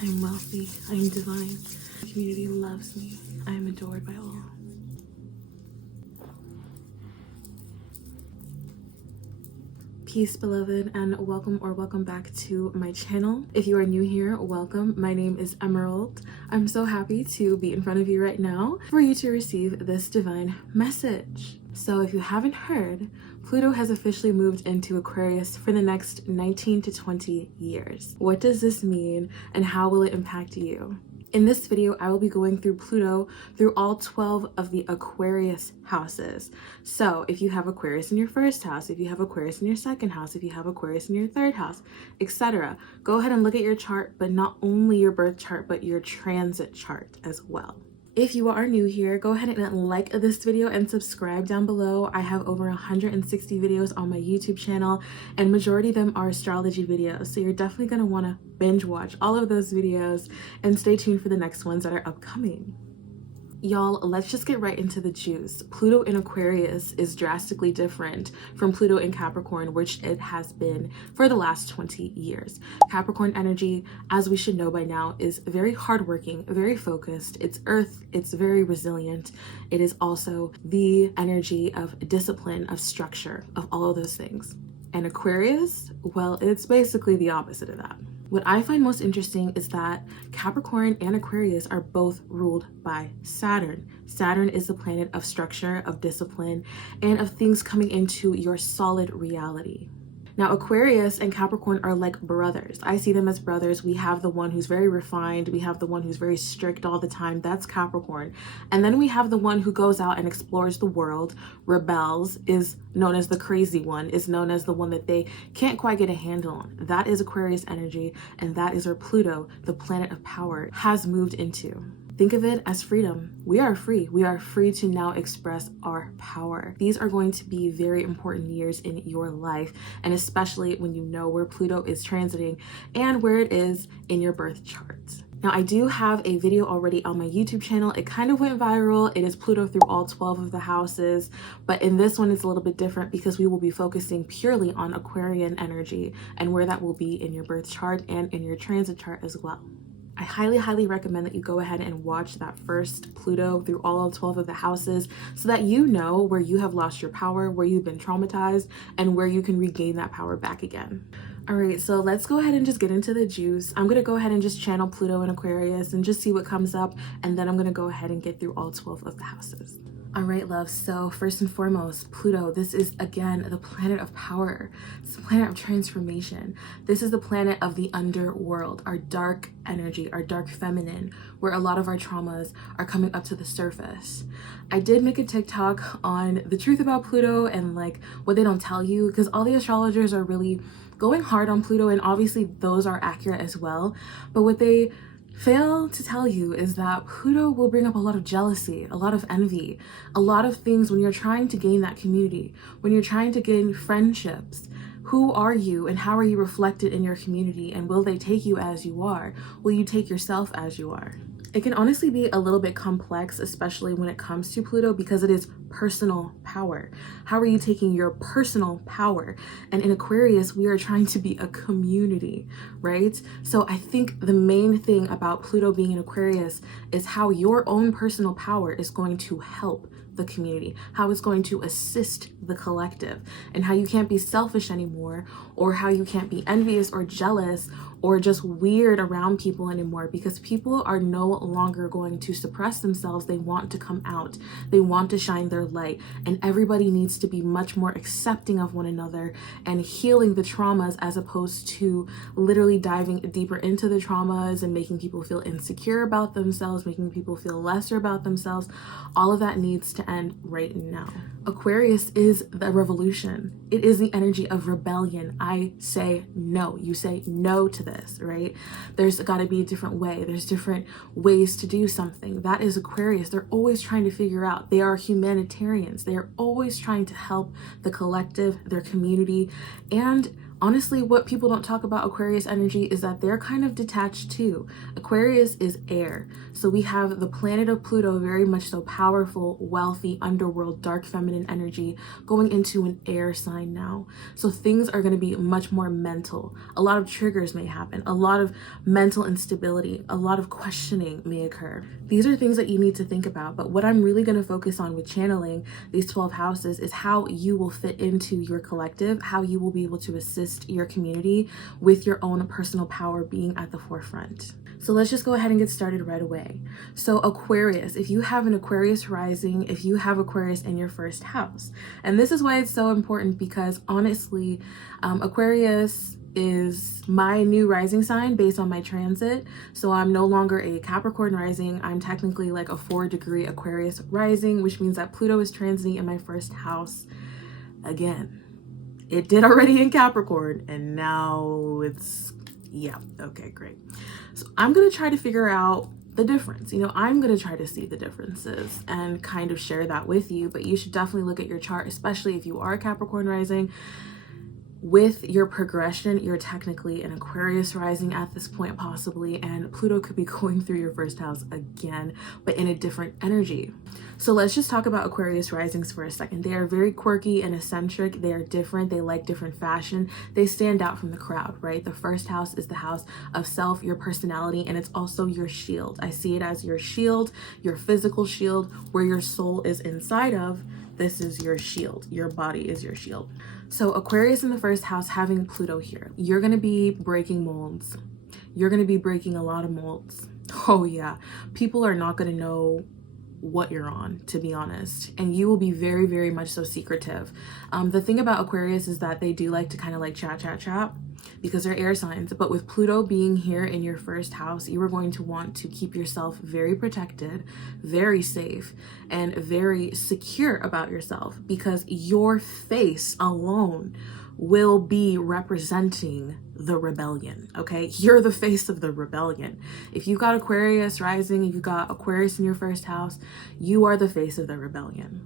I'm wealthy. I'm divine. The community loves me. I am adored by all. Peace, beloved, and welcome back to my channel. If you are new here, welcome. My name is Emerald. I'm so happy to be in front of you right now for you to receive this divine message. So if you haven't heard, Pluto has officially moved into Aquarius for the next 19 to 20 years. What does this mean and how will it impact you? In this video, I will be going through Pluto through all 12 of the Aquarius houses. So if you have Aquarius in your first house, if you have Aquarius in your second house, if you have Aquarius in your third house, etc., go ahead and look at your chart, but not only your birth chart, but your transit chart as well. If you are new here, go ahead and like this video and subscribe down below. I have over 160 videos on my YouTube channel, and majority of them are astrology videos. So you're definitely going to want to binge watch all of those videos and stay tuned for the next ones that are upcoming. Y'all, let's just get right into the juice. Pluto in Aquarius is drastically different from Pluto in Capricorn, which it has been for the last 20 years. Capricorn energy, as we should know by now, is very hardworking, very focused. It's earth, it's very resilient. It is also the energy of discipline, of structure, of all of those things. And Aquarius, well, it's basically the opposite of that. What I find most interesting is that Capricorn and Aquarius are both ruled by Saturn. Saturn is the planet of structure, of discipline, and of things coming into your solid reality. Now, Aquarius and Capricorn are like brothers. I see them as brothers. We have the one who's very refined. We have the one who's very strict all the time. That's Capricorn. And then we have the one who goes out and explores the world, rebels, is known as the crazy one, is known as the one that they can't quite get a handle on. That is Aquarius energy, and that is where Pluto, the planet of power, has moved into. Think of it as freedom. We are free. We are free to now express our power. These are going to be very important years in your life, and especially when you know where Pluto is transiting and where it is in your birth charts. Now, I do have a video already on my YouTube channel. It kind of went viral. It is Pluto through all 12 of the houses, but in this one, it's a little bit different because we will be focusing purely on Aquarian energy and where that will be in your birth chart and in your transit chart as well. I highly recommend that you go ahead and watch that first Pluto through all 12 of the houses so that you know where you have lost your power, where you've been traumatized, and where you can regain that power back again. All right, so let's go ahead and just get into the juice. I'm going to go ahead and just channel Pluto in Aquarius and just see what comes up, and then I'm going to go ahead and get through all 12 of the houses. All right, love. So first and foremost, Pluto, this is again the planet of power. It's the planet of transformation. This is the planet of the underworld, our dark energy, our dark feminine, where a lot of our traumas are coming up to the surface. I did make a TikTok on the truth about Pluto and like what they don't tell you, because all the astrologers are really going hard on Pluto, and obviously those are accurate as well. But what they fail to tell you is that Pluto will bring up a lot of jealousy, a lot of envy, a lot of things when you're trying to gain that community, when you're trying to gain friendships. Who are you and how are you reflected in your community, and will they take you as you are? Will you take yourself as you are? It can honestly be a little bit complex, especially when it comes to Pluto, because it is personal power. How are you taking your personal power? And in Aquarius, we are trying to be a community, right? So I think the main thing about Pluto being in Aquarius is how your own personal power is going to help the community, how it's going to assist the collective, and how you can't be selfish anymore, or how you can't be envious or jealous or just weird around people anymore, because people are no longer going to suppress themselves. They want to come out, they want to shine their light, and everybody needs to be much more accepting of one another and healing the traumas, as opposed to literally diving deeper into the traumas and making people feel insecure about themselves, making people feel lesser about themselves. All of that needs to end right now. Aquarius is the revolution. It is the energy of rebellion. I say no. You say no to this, right? There's got to be a different way. There's different ways to do something. That is Aquarius. They're always trying to figure out. They are humanitarians. They are always trying to help the collective, their community, and Honestly, what people don't talk about Aquarius energy is that they're kind of detached too. Aquarius is air. So we have the planet of Pluto, very much so powerful, wealthy, underworld, dark feminine energy going into an air sign now. So things are going to be much more mental. A lot of triggers may happen. A lot of mental instability. A lot of questioning may occur. These are things that you need to think about. But what I'm really going to focus on with channeling these 12 houses is how you will fit into your collective, how you will be able to assist your community with your own personal power being at the forefront. So let's just go ahead and get started right away. So Aquarius, if you have an Aquarius rising, if you have Aquarius in your first house, and this is why it's so important, because honestly, Aquarius is my new rising sign based on my transit. So I'm no longer a Capricorn rising. I'm technically like a 4-degree Aquarius rising, which means that Pluto is transiting in my first house again. It did already in Capricorn, and now it's, yeah, okay, great. So I'm going to try to figure out the difference. You know, I'm going to try to see the differences and kind of share that with you, but you should definitely look at your chart, especially if you are a Capricorn rising. With your progression, you're technically an Aquarius rising at this point, possibly, and Pluto could be going through your first house again, but in a different energy. So let's just talk about Aquarius risings for a second. They are very quirky and eccentric. They are different. They like different fashion. They stand out from the crowd, right? The first house is the house of self, your personality, and it's also your shield. I see it as your shield, your physical shield, where your soul is inside of. This is your shield. Your body is your shield. So Aquarius in the first house, having Pluto here, you're going to be breaking molds. You're going to be breaking a lot of molds. Oh yeah. People are not going to know what you're on, to be honest, and you will be very, very much so secretive. The thing about Aquarius is that they do like to kind of like chat because they're air signs, but with Pluto being here in your first house, you are going to want to keep yourself very protected, very safe, and very secure about yourself, because your face alone will be representing the rebellion. Okay, you're the face of the rebellion. If you got Aquarius rising, if you got Aquarius in your first house, you are the face of the rebellion.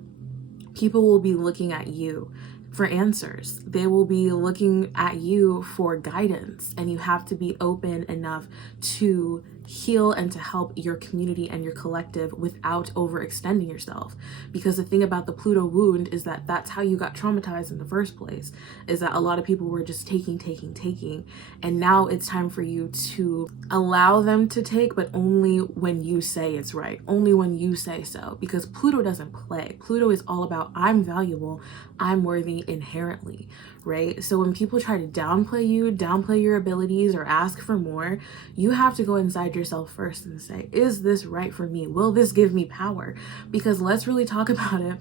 People will be looking at you for answers. They will be looking at you for guidance, and you have to be open enough to heal and to help your community and your collective without overextending yourself. Because the thing about the Pluto wound is that that's how you got traumatized in the first place, is that a lot of people were just taking, and now it's time for you to allow them to take, but only when you say it's right, only when you say so, because Pluto doesn't play. Pluto is all about I'm valuable, I'm worthy inherently, right? So when people try to downplay you, downplay your abilities, or ask for more, you have to go inside yourself first and say, is this right for me? Will this give me power? Because let's really talk about it.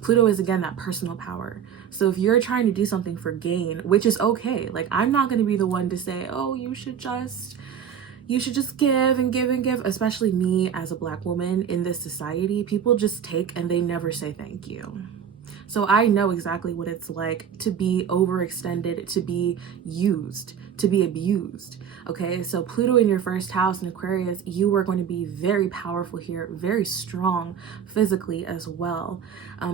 Pluto is, again, that personal power. So if you're trying to do something for gain, which is okay, like I'm not going to be the one to say, oh, you should just give and give and give, especially me as a Black woman in this society. People just take and they never say thank you. So I know exactly what it's like to be overextended, to be used, to be abused. Okay, so Pluto in your first house in Aquarius, you are going to be very powerful here, very strong physically as well.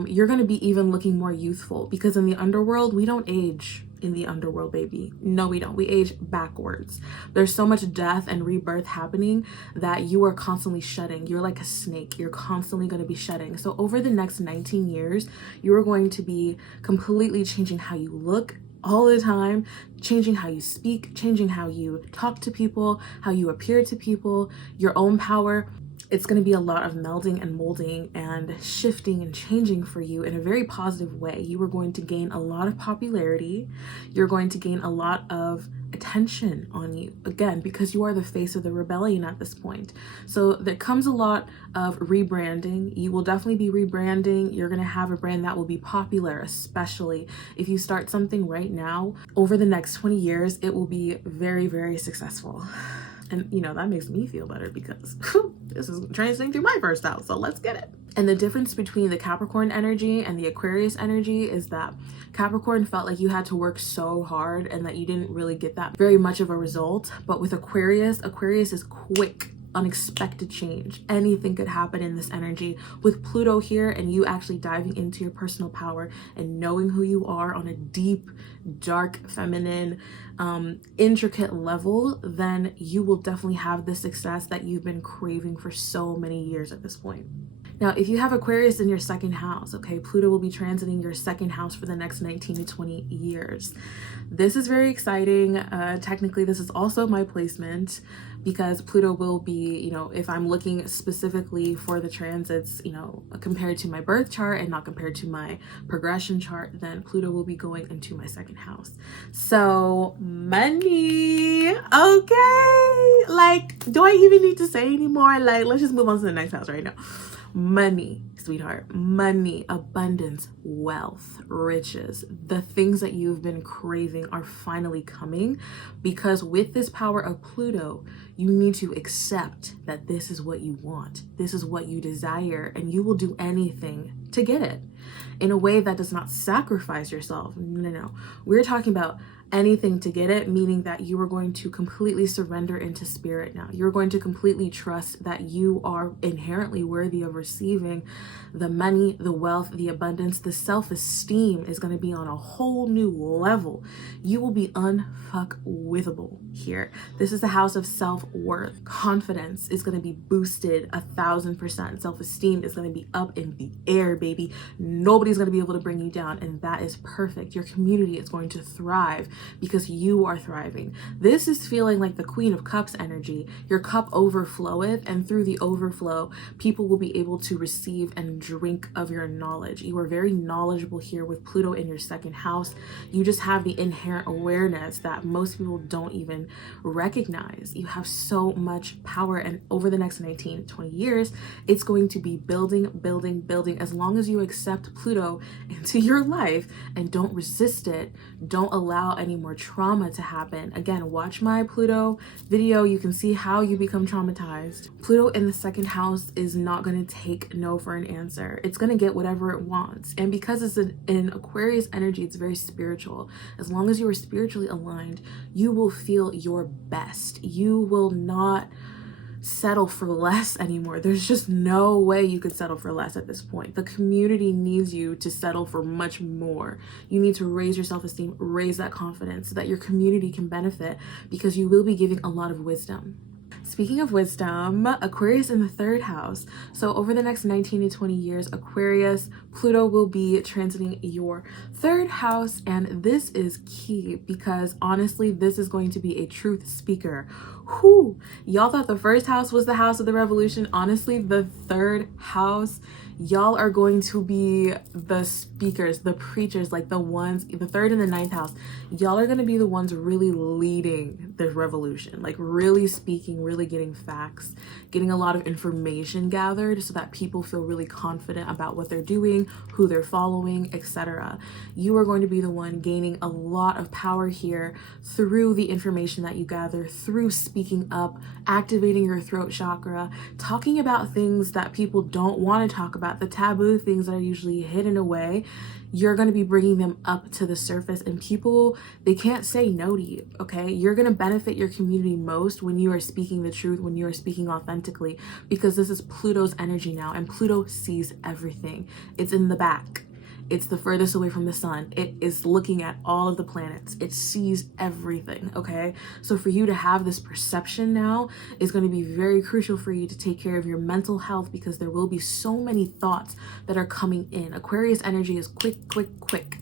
You're going to be even looking more youthful, because in the underworld, we don't age. In the underworld, baby. No, we don't. We age backwards. There's so much death and rebirth happening that you are constantly shedding. You're like a snake. You're constantly going to be shedding. So over the next 19 years, you are going to be completely changing how you look all the time, changing how you speak, changing how you talk to people, how you appear to people, your own power. It's going to be a lot of melding and molding and shifting and changing for you in a very positive way. You are going to gain a lot of popularity. You're going to gain a lot of attention on you, again, because you are the face of the rebellion at this point. So there comes a lot of rebranding. You will definitely be rebranding. You're going to have a brand that will be popular, especially if you start something right now. Over the next 20 years, it will be very, very successful. And you know, that makes me feel better because this is transiting through my first house, so let's get it. And the difference between the Capricorn energy and the Aquarius energy is that Capricorn felt like you had to work so hard and that you didn't really get that very much of a result. But with Aquarius, Aquarius is quick. unexpected change. Anything could happen in this energy with Pluto here, and you actually diving into your personal power and knowing who you are on a deep, dark, feminine, intricate level. Then you will definitely have the success that you've been craving for so many years at this point. Now, if you have Aquarius in your second house, okay, Pluto will be transiting your second house for the next 19 to 20 years. This is very exciting. Technically, this is also my placement because Pluto will be, you know, if I'm looking specifically for the transits, you know, compared to my birth chart and not compared to my progression chart, then Pluto will be going into my second house. So money, okay. Like, do I even need to say anymore? Like, let's just move on to the next house right now. Money, sweetheart, money, abundance, wealth, riches, the things that you've been craving are finally coming, because with this power of Pluto, you need to accept that this is what you want. This is what you desire, and you will do anything to get it in a way that does not sacrifice yourself. No. We're talking about anything to get it, meaning that you are going to completely surrender into spirit now. You're going to completely trust that you are inherently worthy of receiving the money, the wealth, the abundance. The self-esteem is going to be on a whole new level. You will be unfuckwithable here. This is the house of self-worth. Confidence is going to be boosted 1,000%. Self-esteem is going to be up in the air, baby. Nobody's going to be able to bring you down, and that is perfect. Your community is going to thrive because you are thriving. This is feeling like the Queen of Cups energy. Your cup overfloweth, and through the overflow, people will be able to receive and drink of your knowledge. You are very knowledgeable here with Pluto in your second house. You just have the inherent awareness that most people don't even recognize. You have so much power, and over the next 19, 20 years, it's going to be building. As long as you accept Pluto into your life and don't resist it, don't allow any more trauma to happen. Again, watch my Pluto video. You can see how you become traumatized. Pluto in the second house is not going to take no for an answer. It's going to get whatever it wants. And because it's in Aquarius energy, it's very spiritual. As long as you are spiritually aligned, you will feel your best. You will not settle for less anymore. There's just no way you could settle for less at this point. The community needs you to settle for much more. You need to raise your self-esteem, raise that confidence so that your community can benefit, because you will be giving a lot of wisdom. Speaking of wisdom, Aquarius in the third house. So over the next 19 to 20 years, Aquarius, Pluto will be transiting your third house. And this is key because honestly, this is going to be a truth speaker. Whew, y'all thought the first house was the house of the revolution. Honestly, the third house, y'all are going to be the speakers, the preachers, like the ones, the third and the ninth house. Y'all are going to be the ones really leading the revolution, like really speaking, really getting facts, getting a lot of information gathered so that people feel really confident about what they're doing, who they're following, etc. You are going to be the one gaining a lot of power here through the information that you gather, through speaking up, activating your throat chakra, talking about things that people don't want to talk about, the taboo things that are usually hidden away. You're going to be bringing them up to the surface, and people, they can't say no to you, okay? You're going to benefit your community most when you are speaking the truth, when you are speaking authentically, because this is Pluto's energy now, and Pluto sees everything. It's in the back. It's the furthest away from the sun. It is looking at all of the planets. It sees everything, okay? So for you to have this perception now is going to be very crucial for you to take care of your mental health, because there will be so many thoughts that are coming in. Aquarius energy is quick.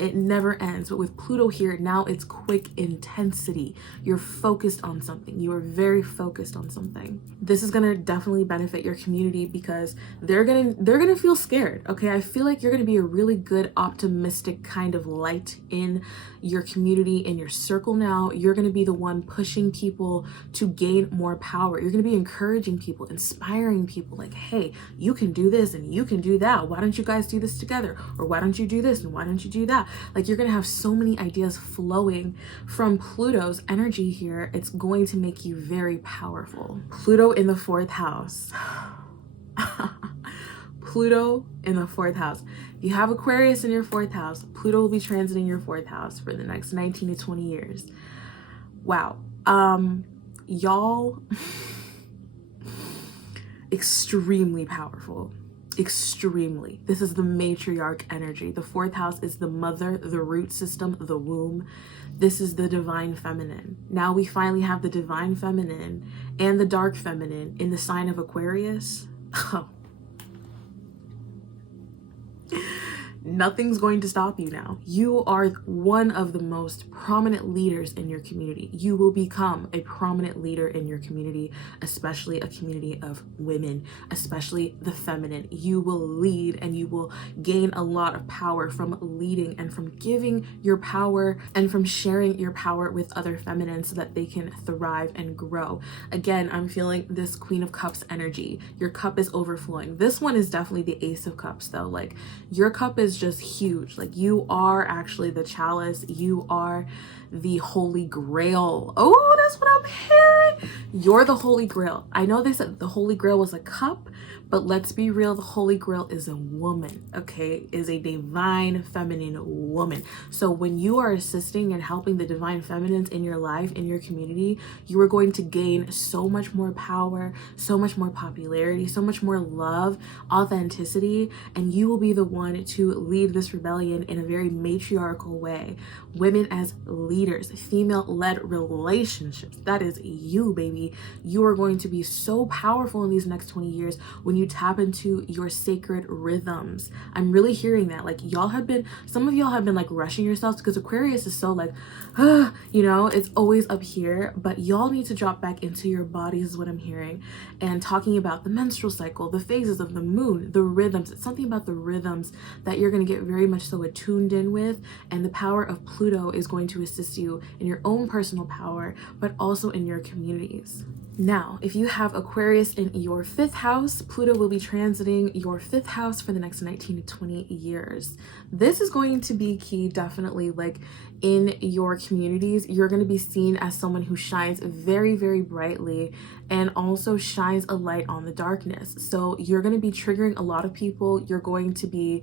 It never ends. But with Pluto here, now it's quick intensity. You're focused on something. You are very focused on something. This is gonna definitely benefit your community because they're gonna feel scared. Okay, I feel like you're gonna be a really good, optimistic kind of light in your community, in your circle now. You're gonna be the one pushing people to gain more power. You're gonna be encouraging people, inspiring people, like, hey, you can do this and you can do that. Why don't you guys do this together? Or why don't you do this and why don't you do that? Like, you're gonna have so many ideas flowing from Pluto's energy here. It's going to make you very powerful. Pluto in the fourth house. Pluto in the fourth house. If you have Aquarius in your fourth house, Pluto will be transiting your fourth house for the next 19 to 20 years. Wow. Y'all, extremely powerful. Extremely. This is the matriarch energy. The fourth house is the mother, the root system, the womb. This is the divine feminine. Now we finally have the divine feminine and the dark feminine in the sign of Aquarius. Oh. Nothing's going to stop you now. You are one of the most prominent leaders in your community. You will become a prominent leader in your community, especially a community of women, especially the feminine. You will lead and you will gain a lot of power from leading and from giving your power and from sharing your power with other feminines so that they can thrive and grow. Again, I'm feeling this Queen of Cups energy. Your cup is overflowing. This one is definitely the Ace of Cups though. Like your cup is just huge. Like you are actually the chalice. You are the Holy Grail. Oh, that's what I'm hearing. You're the Holy Grail. I know they said the Holy Grail was a cup, but let's be real, the Holy Grail is a woman, okay? Is a divine feminine woman. So when you are assisting and helping the divine feminines in your life, in your community, you are going to gain so much more power, so much more popularity, so much more love, authenticity, and you will be the one to lead this rebellion in a very matriarchal way. Women as leaders, female-led relationships. That is you, baby. You are going to be so powerful in these next 20 years when you tap into your sacred rhythms. I'm really hearing that. Like some of y'all have been like rushing yourselves because Aquarius is so like, you know, it's always up here, but y'all need to drop back into your bodies is what I'm hearing. And talking about the menstrual cycle, the phases of the moon, the rhythms. It's something about the rhythms that you're going to get very much so attuned in with, and the power of Pluto is going to assist you in your own personal power, but also in your communities. Now, if you have Aquarius in your 5th house, Pluto will be transiting your 5th house for the next 19 to 20 years. This is going to be key, definitely, like in your communities. You're going to be seen as someone who shines very, very brightly and also shines a light on the darkness. So you're going to be triggering a lot of people. You're going to be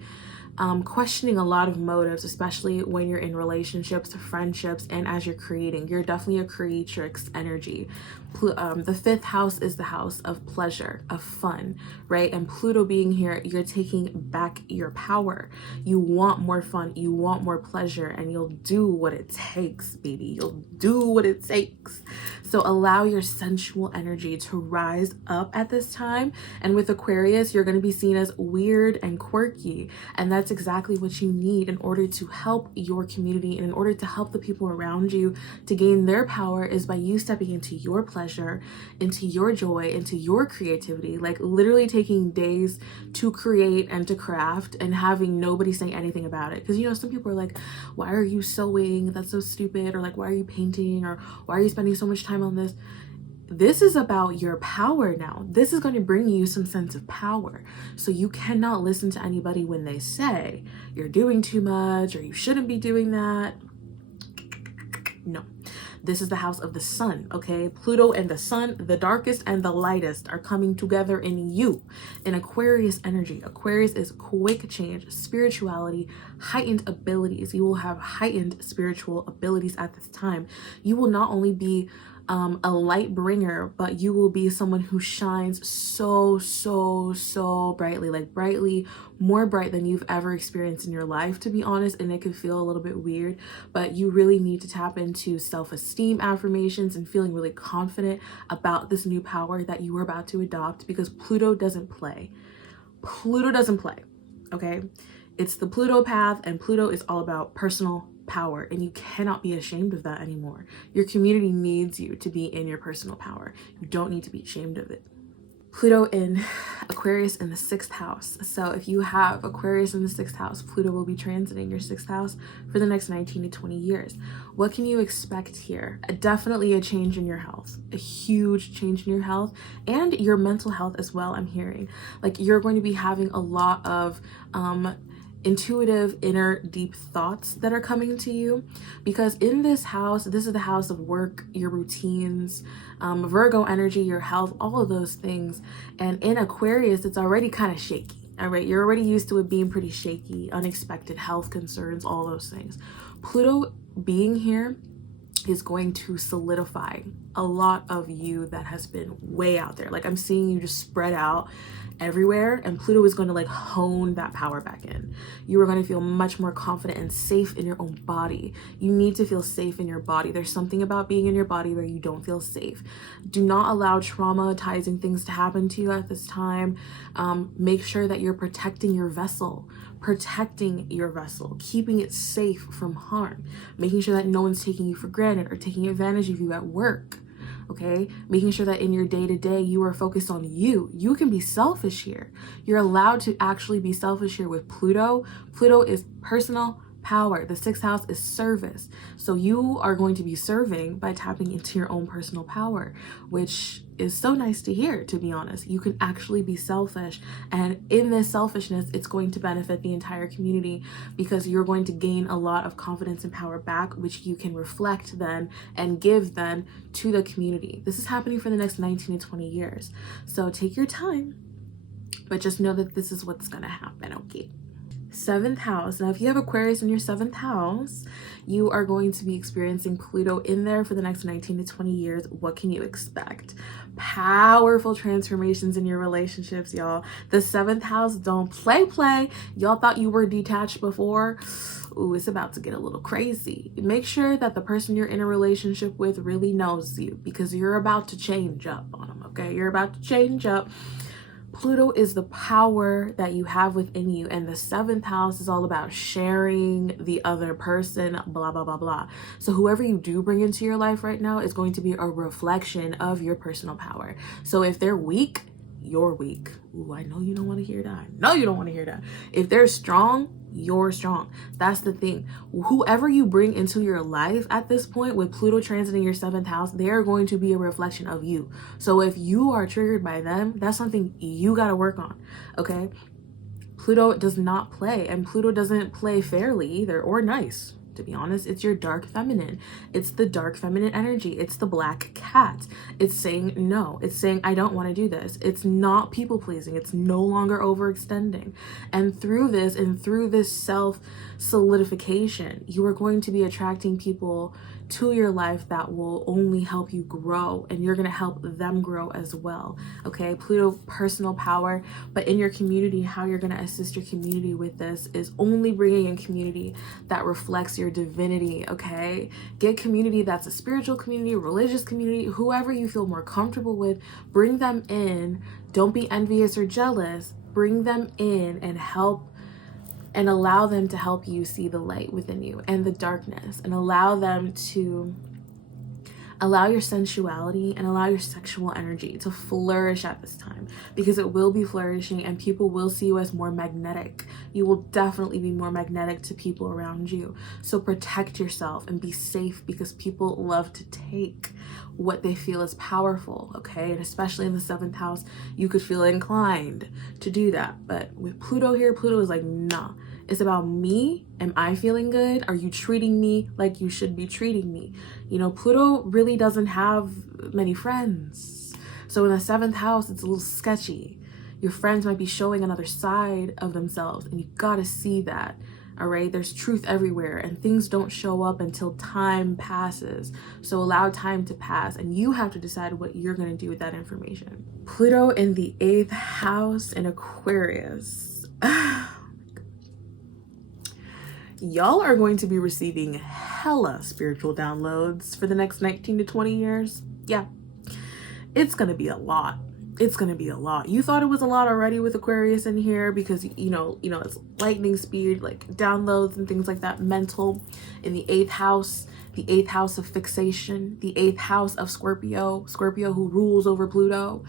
questioning a lot of motives, especially when you're in relationships, friendships, and as you're creating. You're definitely a creatrix energy. The 5th house is the house of pleasure, of fun, right? And Pluto being here, you're taking back your power. You want more fun, you want more pleasure, and you'll do what it takes, baby. You'll do what it takes. So allow your sensual energy to rise up at this time. And with Aquarius, you're going to be seen as weird and quirky. And that's exactly what you need in order to help your community and in order to help the people around you to gain their power, is by you stepping into your pleasure, into your joy, into your creativity, like literally taking days to create and to craft and having nobody say anything about it. Because, you know, some people are like, why are you sewing? That's so stupid. Or like, why are you painting? Or why are you spending so much time on this? This is about your power now. This is going to bring you some sense of power. So you cannot listen to anybody when they say you're doing too much or you shouldn't be doing that. No. This is the house of the sun, okay? Pluto and the sun, the darkest and the lightest, are coming together in you, in Aquarius energy. Aquarius is quick change, spirituality, heightened abilities. You will have heightened spiritual abilities at this time. You will not only be a light bringer, but you will be someone who shines so brightly, like brightly, more bright than you've ever experienced in your life, to be honest. And it could feel a little bit weird, but you really need to tap into self-esteem affirmations and feeling really confident about this new power that you are about to adopt, because Pluto doesn't play. Pluto doesn't play, okay? It's the Pluto path, and Pluto is all about personal power, and you cannot be ashamed of that anymore. Your community needs you to be in your personal power. You don't need to be ashamed of it. Pluto in Aquarius in the 6th house. So if you have Aquarius in the 6th house, Pluto will be transiting your 6th house for the next 19 to 20 years. What can you expect here? Definitely a change in your health, a huge change in your health and your mental health as well. I'm hearing like you're going to be having a lot of intuitive inner deep thoughts that are coming to you, because in this house, this is the house of work, your routines, Virgo energy, your health, all of those things. And in Aquarius, it's already kind of shaky. All right, you're already used to it being pretty shaky, unexpected health concerns, all those things. Pluto being here is going to solidify a lot of you that has been way out there. Like I'm seeing you just spread out everywhere, and Pluto is going to like hone that power back in. You are going to feel much more confident and safe in your own body. You need to feel safe in your body. There's something about being in your body where you don't feel safe. Do not allow traumatizing things to happen to you at this time. Make sure that you're protecting your vessel, keeping it safe from harm, making sure that no one's taking you for granted or taking advantage of you at work. Okay, making sure that in your day-to-day you are focused on you. You can be selfish here. You're allowed to actually be selfish here with Pluto. Pluto is personal power. The 6th house is service. So you are going to be serving by tapping into your own personal power, which is so nice to hear, to be honest. You can actually be selfish, and in this selfishness it's going to benefit the entire community, because you're going to gain a lot of confidence and power back, which you can reflect then and give then to the community. This is happening for the next 19 to 20 years, so take your time, but just know that this is what's gonna happen. Okay, 7th house. Now if you have Aquarius in your 7th house, you are going to be experiencing Pluto in there for the next 19 to 20 years. What can you expect? Powerful transformations in your relationships, y'all. The 7th house, don't play. Y'all thought you were detached before. Ooh, it's about to get a little crazy. Make sure that the person you're in a relationship with really knows you, because you're about to change up on them. Okay, you're about to change up. Pluto is the power that you have within you, and the 7th house is all about sharing the other person, blah, blah, blah, blah. So whoever you do bring into your life right now is going to be a reflection of your personal power. So if they're weak, you're weak. Ooh, I know you don't want to hear that. I know you don't want to hear that. If they're strong, you're strong. That's the thing. Whoever you bring into your life at this point, with Pluto transiting your 7th house, they are going to be a reflection of you. So if you are triggered by them, that's something you got to work on. Okay, Pluto does not play, and Pluto doesn't play fairly either, or nice. To be honest, it's your dark feminine. It's the dark feminine energy. It's the black cat. It's saying no. It's saying, I don't want to do this. It's not people pleasing. It's no longer overextending. And through this self solidification, you are going to be attracting people to your life that will only help you grow, and you're going to help them grow as well. Okay, Pluto, personal power, but in your community, how you're going to assist your community with this is only bringing in community that reflects your divinity. Okay, get community that's a spiritual community, religious community, whoever you feel more comfortable with. Bring them in. Don't be envious or jealous. Bring them in and help, and allow them to help you see the light within you and the darkness, and allow them to allow your sensuality and allow your sexual energy to flourish at this time, because it will be flourishing and people will see you as more magnetic. You will definitely be more magnetic to people around you. So protect yourself and be safe, because people love to take what they feel is powerful. Okay, and especially in the 7th house, you could feel inclined to do that, but with Pluto here, Pluto is like, nah, it's about me. Am I feeling good? Are you treating me like you should be treating me? You know, Pluto really doesn't have many friends, so in the 7th house it's a little sketchy. Your friends might be showing another side of themselves, and you gotta see that. All right, there's truth everywhere, and things don't show up until time passes. So allow time to pass, and you have to decide what you're going to do with that information. Pluto in the 8th house in Aquarius. Y'all are going to be receiving hella spiritual downloads for the next 19 to 20 years. Yeah, it's going to be a lot. It's going to be a lot. You thought it was a lot already with Aquarius in here, because you know it's lightning speed, like downloads and things like that. Mental in the 8th house, the 8th house of fixation, the 8th house of Scorpio who rules over Pluto.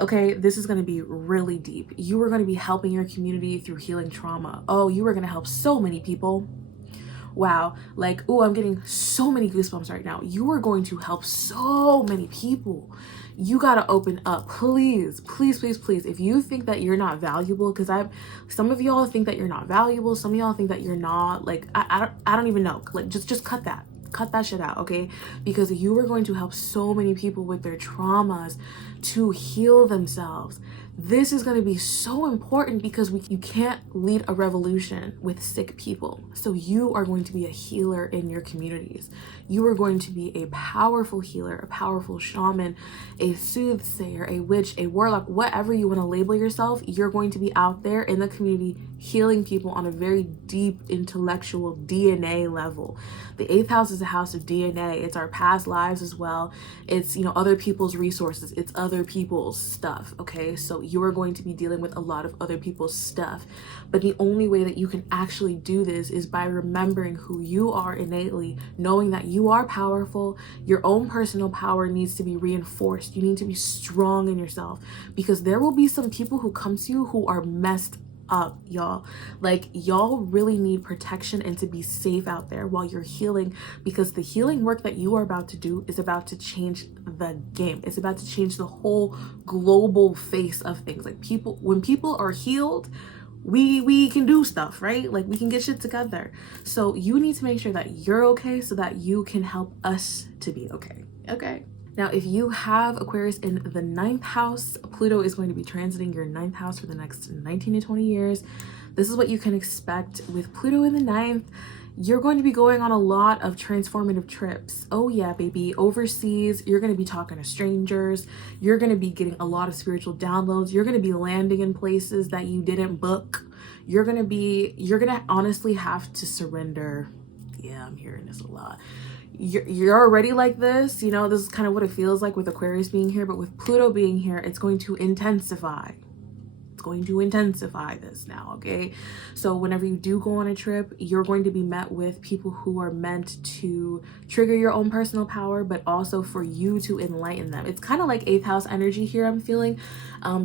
Okay, this is going to be really deep. You are going to be helping your community through healing trauma. Oh, you are going to help so many people. Wow, like, oh, I'm getting so many goosebumps right now. You are going to help so many people. You got to open up, please, please, please, please. If you think that you're not valuable, because some of y'all think that you're not valuable. Some of y'all think that you're not, like, I don't even know. Like, just cut that shit out, okay? Because you are going to help so many people with their traumas to heal themselves. This is going to be so important because you can't lead a revolution with sick people. So you are going to be a healer in your communities. You are going to be a powerful healer, a powerful shaman, a soothsayer, a witch, a warlock, whatever you want to label yourself. You're going to be out there in the community healing people on a very deep intellectual DNA level. The 8th house is a house of DNA. It's our past lives as well. It's, you know, other people's resources. It's other people's stuff, okay? So you are going to be dealing with a lot of other people's stuff. But the only way that you can actually do this is by remembering who you are innately, knowing that you are powerful. Your own personal power needs to be reinforced. You need to be strong in yourself, because there will be some people who come to you who are messed up, y'all. Like, y'all really need protection and to be safe out there while you're healing, because the healing work that you are about to do is about to change the game. It's about to change the whole global face of things. Like, people, when people are healed, we can do stuff, right? Like, we can get shit together. So you need to make sure that you're okay so that you can help us to be okay. Now, if you have Aquarius in the 9th house, Pluto is going to be transiting your 9th house for the next 19 to 20 years. This is what you can expect with Pluto in the 9th. You're going to be going on a lot of transformative trips. Oh yeah, baby, overseas. You're going to be talking to strangers. You're going to be getting a lot of spiritual downloads. You're going to be landing in places that you didn't book. You're going to honestly have to surrender. Yeah, I'm hearing this a lot. You're already like this, you know, this is kind of what it feels like with Aquarius being here, but with Pluto being here, it's going to intensify. It's going to intensify this now, okay? So whenever you do go on a trip, you're going to be met with people who are meant to trigger your own personal power, but also for you to enlighten them. It's kind of like 8th house energy here, I'm feeling,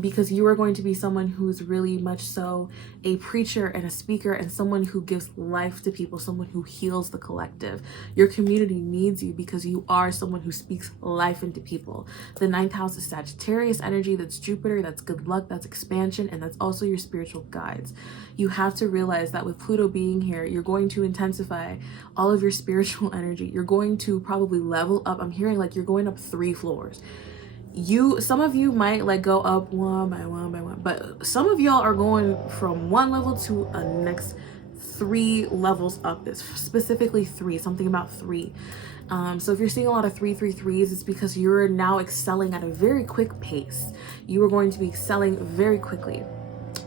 because you are going to be someone who's really much so a preacher and a speaker and someone who gives life to people, someone who heals the collective. Your community needs you because you are someone who speaks life into people. The 9th house is Sagittarius energy. That's Jupiter, that's good luck, that's expansion, and that's also your spiritual guides. You have to realize that with Pluto being here, you're going to intensify all of your spiritual energy. You're going to probably level up. I'm hearing like you're going up 3 floors. Some of you might like go up one by one, but some of y'all are going from one level to a next 3 levels up. This specifically 3, something about 3. So if you're seeing a lot of 333s, it's because you're now excelling at a very quick pace. You are going to be excelling very quickly.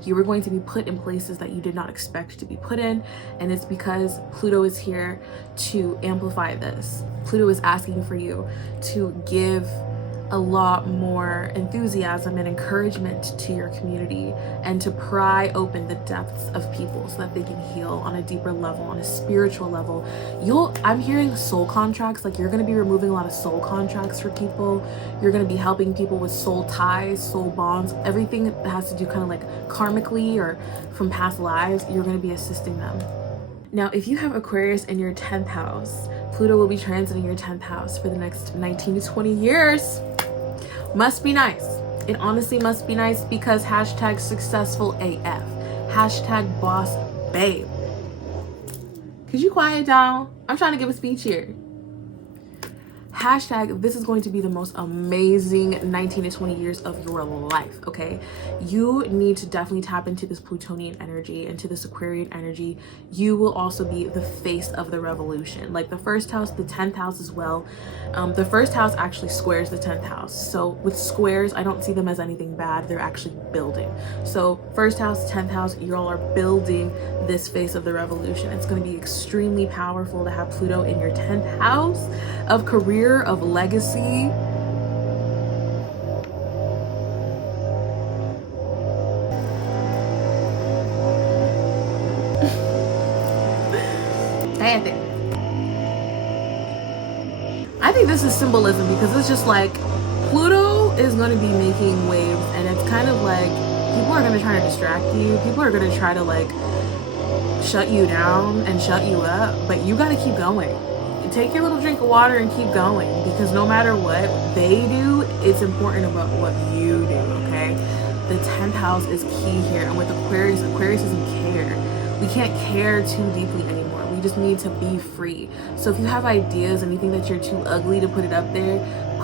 You are going to be put in places that you did not expect to be put in, and it's because Pluto is here to amplify this. Pluto is asking for you to give a lot more enthusiasm and encouragement to your community and to pry open the depths of people so that they can heal on a deeper level, on a spiritual level. I'm hearing soul contracts, like you're going to be removing a lot of soul contracts for people. You're going to be helping people with soul ties, soul bonds, everything that has to do kind of like karmically or from past lives. You're going to be assisting them. Now, if you have Aquarius in your 10th house, Pluto will be transiting your 10th house for the next 19 to 20 years. Must be nice. It honestly must be nice because hashtag successful AF. Hashtag boss babe. Could you quiet down? I'm trying to give a speech here. Hashtag, this is going to be the most amazing 19 to 20 years of your life, okay? You need to definitely tap into this Plutonian energy, into this Aquarian energy. You will also be the face of the revolution. Like the 1st house, the 10th house as well. The 1st house actually squares the 10th house. So with squares, I don't see them as anything bad. They're actually building. So 1st house, 10th house, you all are building this face of the revolution. It's going to be extremely powerful to have Pluto in your 10th house of career, of legacy. I think this is symbolism because it's just like Pluto is going to be making waves, and it's kind of like people are going to try to distract you. People are going to try to like shut you down and shut you up, but you got to keep going. Take your little drink of water and keep going, because no matter what they do, it's important about what you do, okay? The 10th house is key here, and with Aquarius doesn't care. We can't care too deeply anymore. We just need to be free. So if you have ideas and you think that you're too ugly to put it up there,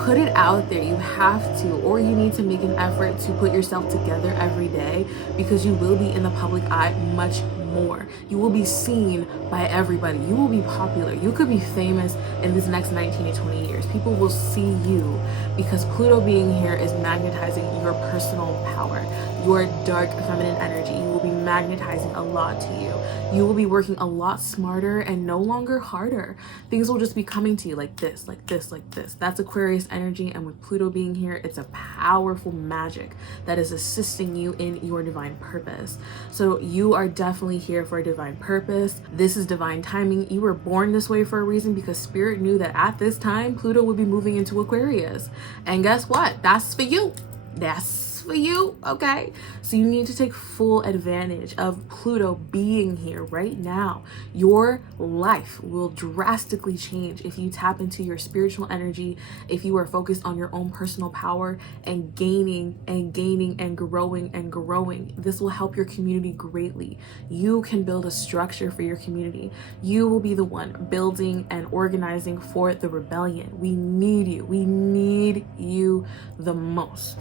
put it out there. You have to, or you need to make an effort to put yourself together every day, because you will be in the public eye much more. You will be seen by everybody. You will be popular. You could be famous in this next 19 to 20 years. People will see you because Pluto being here is magnetizing your personal power, your dark feminine energy. You will be magnetizing a lot to you. You will be working a lot smarter and no longer harder. Things will just be coming to you like this, like this, like this. That's Aquarius energy, and with Pluto being here, it's a powerful magic that is assisting you in your divine purpose. So you are definitely here for a divine purpose. This is divine timing. You were born this way for a reason, because Spirit knew that at this time Pluto would be moving into Aquarius. And guess what? That's for you. That's for you, okay? So you need to take full advantage of Pluto being here right now. Your life will drastically change if you tap into your spiritual energy, if you are focused on your own personal power and gaining and gaining and growing and growing. This will help your community greatly. You can build a structure for your community. You will be the one building and organizing for the rebellion. We need you. We need you the most.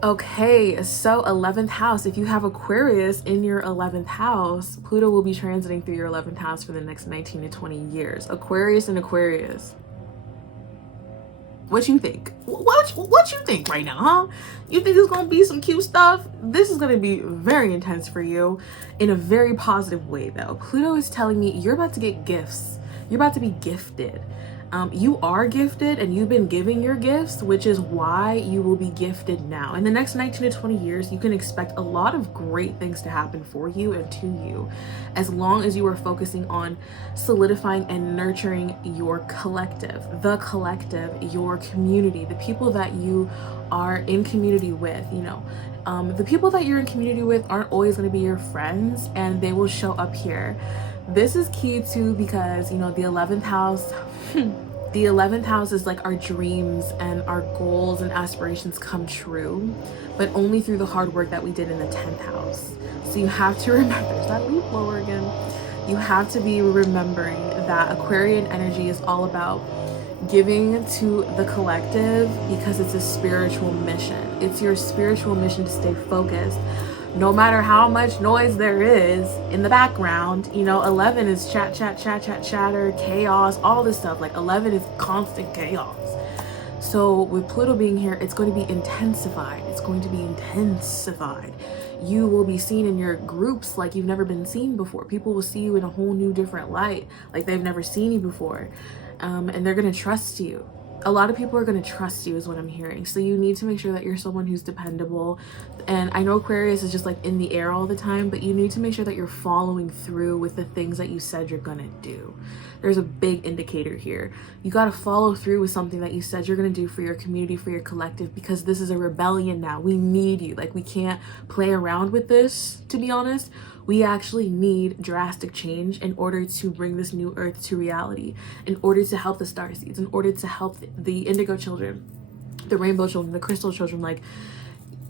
Okay, so 11th house. If you have Aquarius in your 11th house, Pluto will be transiting through your 11th house for the next 19 to 20 years. Aquarius and Aquarius. What you think? What you think right now, huh? You think it's gonna be some cute stuff? This is gonna be very intense for you in a very positive way, though. Pluto is telling me you're about to get gifts. You're about to be gifted. You are gifted and you've been giving your gifts, which is why you will be gifted now. In the next 19 to 20 years, you can expect a lot of great things to happen for you and to you, as long as you are focusing on solidifying and nurturing your collective, your community, the people that you are in community with. You know, the people that you're in community with aren't always going to be your friends, and they will show up here. This is key too, because, you know, the 11th house, the 11th house is like our dreams and our goals and aspirations come true, but only through the hard work that we did in the 10th house. So you have to remember, is that leaf blower again? You have to be remembering that Aquarian energy is all about giving to the collective, because it's a spiritual mission. It's your spiritual mission to stay focused. No matter how much noise there is in the background, you know, 11 is chatter, chaos, all this stuff. Like 11 is constant chaos. So with Pluto being here, it's going to be intensified. It's going to be intensified. You will be seen in your groups like you've never been seen before. People will see you in a whole new different light, like they've never seen you before. And they're going to trust you. A lot of people are going to trust you is what I'm hearing. So you need to make sure that you're someone who's dependable. And I know Aquarius is just like in the air all the time, but you need to make sure that you're following through with the things that you said you're going to do. There's a big indicator here. You got to follow through with something that you said you're going to do for your community, for your collective, because this is a rebellion now. We need you. Like, we can't play around with this, to be honest. We actually need drastic change in order to bring this new earth to reality, in order to help the starseeds, in order to help the indigo children, the rainbow children, the crystal children. Like,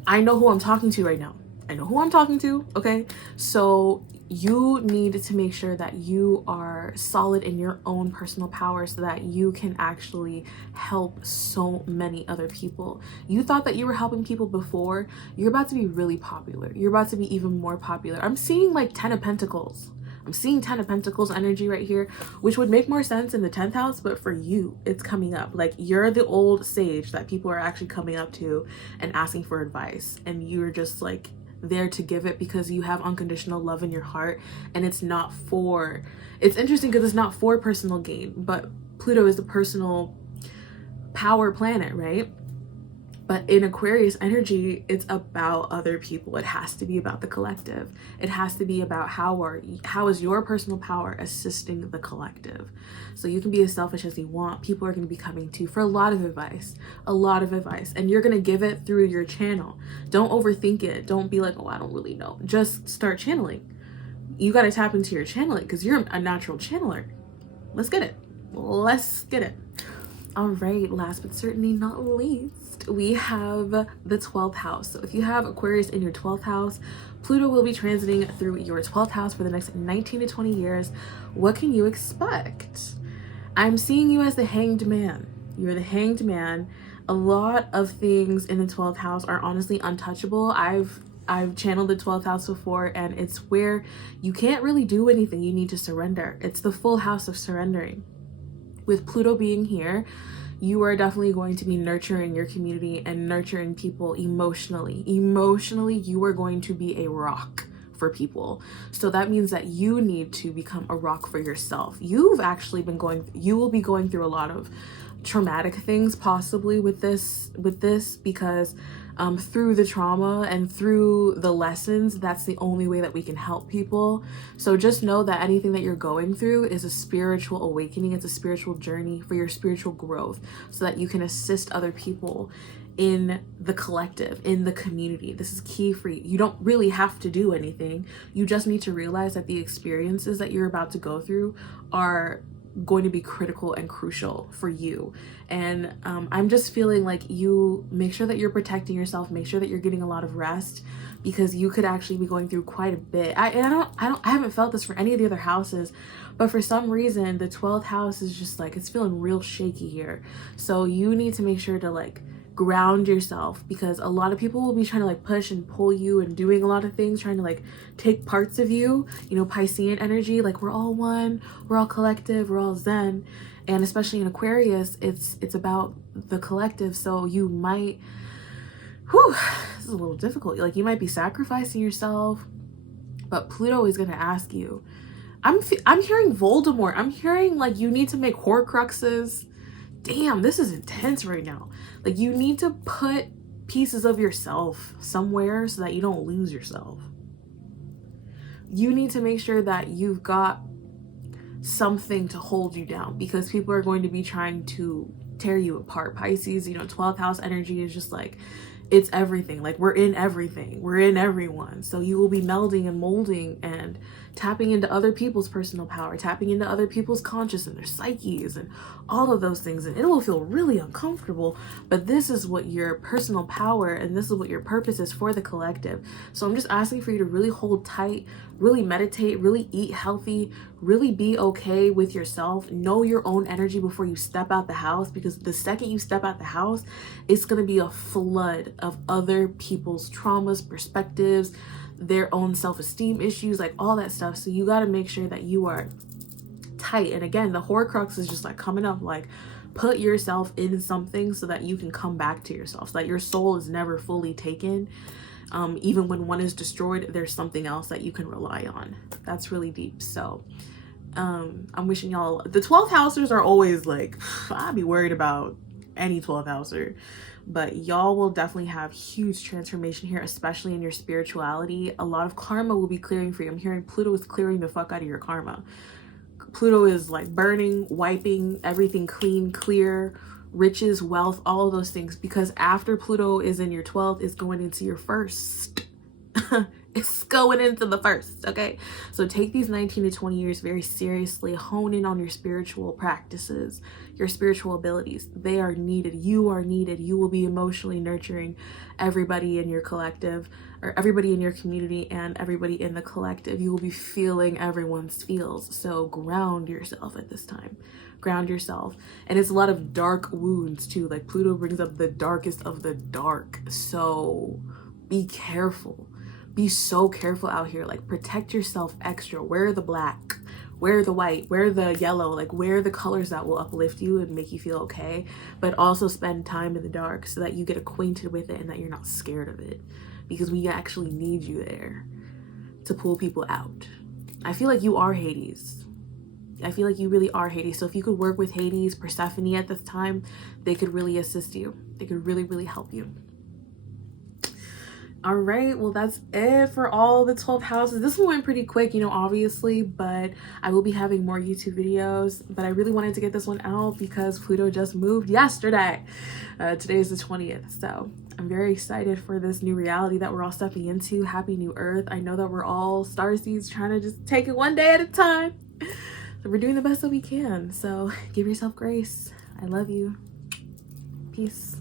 I know who I'm talking to right now. I know who I'm talking to, okay? So you need to make sure that you are solid in your own personal power so that you can actually help so many other people. You thought that you were helping people before. You're about to be really popular. You're about to be even more popular. I'm seeing like 10 of Pentacles. I'm seeing 10 of Pentacles energy right here, which would make more sense in the 10th house, but for you, it's coming up. Like, you're the old sage that people are actually coming up to and asking for advice, and you're just like there to give it because you have unconditional love in your heart. And it's not for, it's interesting because it's not for personal gain, but Pluto is the personal power planet, right? But in Aquarius energy, it's about other people. It has to be about the collective. It has to be about how is your personal power assisting the collective. So you can be as selfish as you want. People are going to be coming to you for a lot of advice, and you're going to give it through your channel. Don't overthink it. Don't be like, oh, I don't really know. Just start channeling. You got to tap into your channeling because you're a natural channeler. Let's get it. Let's get it. All right, last but certainly not least, we have the 12th house. So if you have Aquarius in your 12th house, Pluto will be transiting through your 12th house for the next 19 to 20 years. What can you expect? I'm seeing you as the hanged man. You're the hanged man. A lot of things in the 12th house are honestly untouchable. I've channeled the 12th house before, and it's where you can't really do anything. You need to surrender. It's the full house of surrendering. With Pluto being here, you are definitely going to be nurturing your community and nurturing people emotionally. Emotionally, you are going to be a rock for people. So that means that you need to become a rock for yourself. You will be going through a lot of traumatic things possibly with this because through the trauma and through the lessons, that's the only way that we can help people. So just know that anything that you're going through is a spiritual awakening. It's a spiritual journey for your spiritual growth so that you can assist other people in the collective, in the community. This is key for you. You don't really have to do anything. You just need to realize that the experiences that you're about to go through are going to be critical and crucial for you. And I'm just feeling like you make sure that you're protecting yourself, make sure that you're getting a lot of rest, because you could actually be going through quite a bit. I haven't felt this for any of the other houses, but for some reason the 12th house is just like, it's feeling real shaky here. So you need to make sure to like ground yourself, because a lot of people will be trying to like push and pull you and doing a lot of things, trying to like take parts of you, you know, Piscean energy, like we're all one, we're all collective, we're all zen. And especially in Aquarius, it's about the collective. So you might, this is a little difficult. Like you might be sacrificing yourself, but Pluto is going to ask you. I'm hearing Voldemort. I'm hearing like you need to make Horcruxes. Damn, this is intense right now. Like you need to put pieces of yourself somewhere so that you don't lose yourself. You need to make sure that you've got something to hold you down, because people are going to be trying to tear you apart. Pisces, you know, 12th house energy is just like, it's everything. Like we're in everything, we're in everyone. So you will be melding and molding and tapping into other people's personal power, tapping into other people's conscious and their psyches and all of those things. And it will feel really uncomfortable, but this is what your personal power and this is what your purpose is for the collective. So I'm just asking for you to really hold tight, really meditate, really eat healthy, really be okay with yourself. Know your own energy before you step out the house, because the second you step out the house, it's going to be a flood of other people's traumas, perspectives, their own self-esteem issues, like all that stuff. So you got to make sure that you are tight. And again, the Horcrux is just like coming up, like put yourself in something so that you can come back to yourself, so that your soul is never fully taken. Even when one is destroyed, there's something else that you can rely on. That's really deep. So I'm wishing y'all, the 12th housers are always like, I'd be worried about any 12th houser, but y'all will definitely have huge transformation here, especially in your spirituality. A lot of karma will be clearing for you. I'm hearing Pluto is clearing the fuck out of your karma. Pluto is like burning, wiping everything clean, clear, riches, wealth, all of those things, because after Pluto is in your 12th, it's going into your first. It's going into the first, okay? So take these 19 to 20 years very seriously. Hone in on your spiritual practices, your spiritual abilities. They are needed. You are needed. You will be emotionally nurturing everybody in your collective, or everybody in your community and everybody in the collective. You will be feeling everyone's feels. So ground yourself at this time. Ground yourself. And it's a lot of dark wounds too. Like Pluto brings up the darkest of the dark. So be careful. Be so careful out here. Like protect yourself extra. Wear the black, wear the white, wear the yellow, like wear the colors that will uplift you and make you feel okay, but also spend time in the dark so that you get acquainted with it and that you're not scared of it, because we actually need you there to pull people out. I feel like you are Hades. I feel like you really are Hades. So if you could work with Hades, Persephone at this time, they could really assist you. They could really, really help you. All right, well, that's it for all the 12 houses. This one went pretty quick, you know, obviously, but I will be having more YouTube videos. But I really wanted to get this one out because Pluto just moved yesterday. Today is the 20th, so I'm very excited for this new reality that we're all stepping into. Happy New Earth. I know that we're all starseeds trying to just take it one day at a time. So we're doing the best that we can. So give yourself grace. I love you. Peace.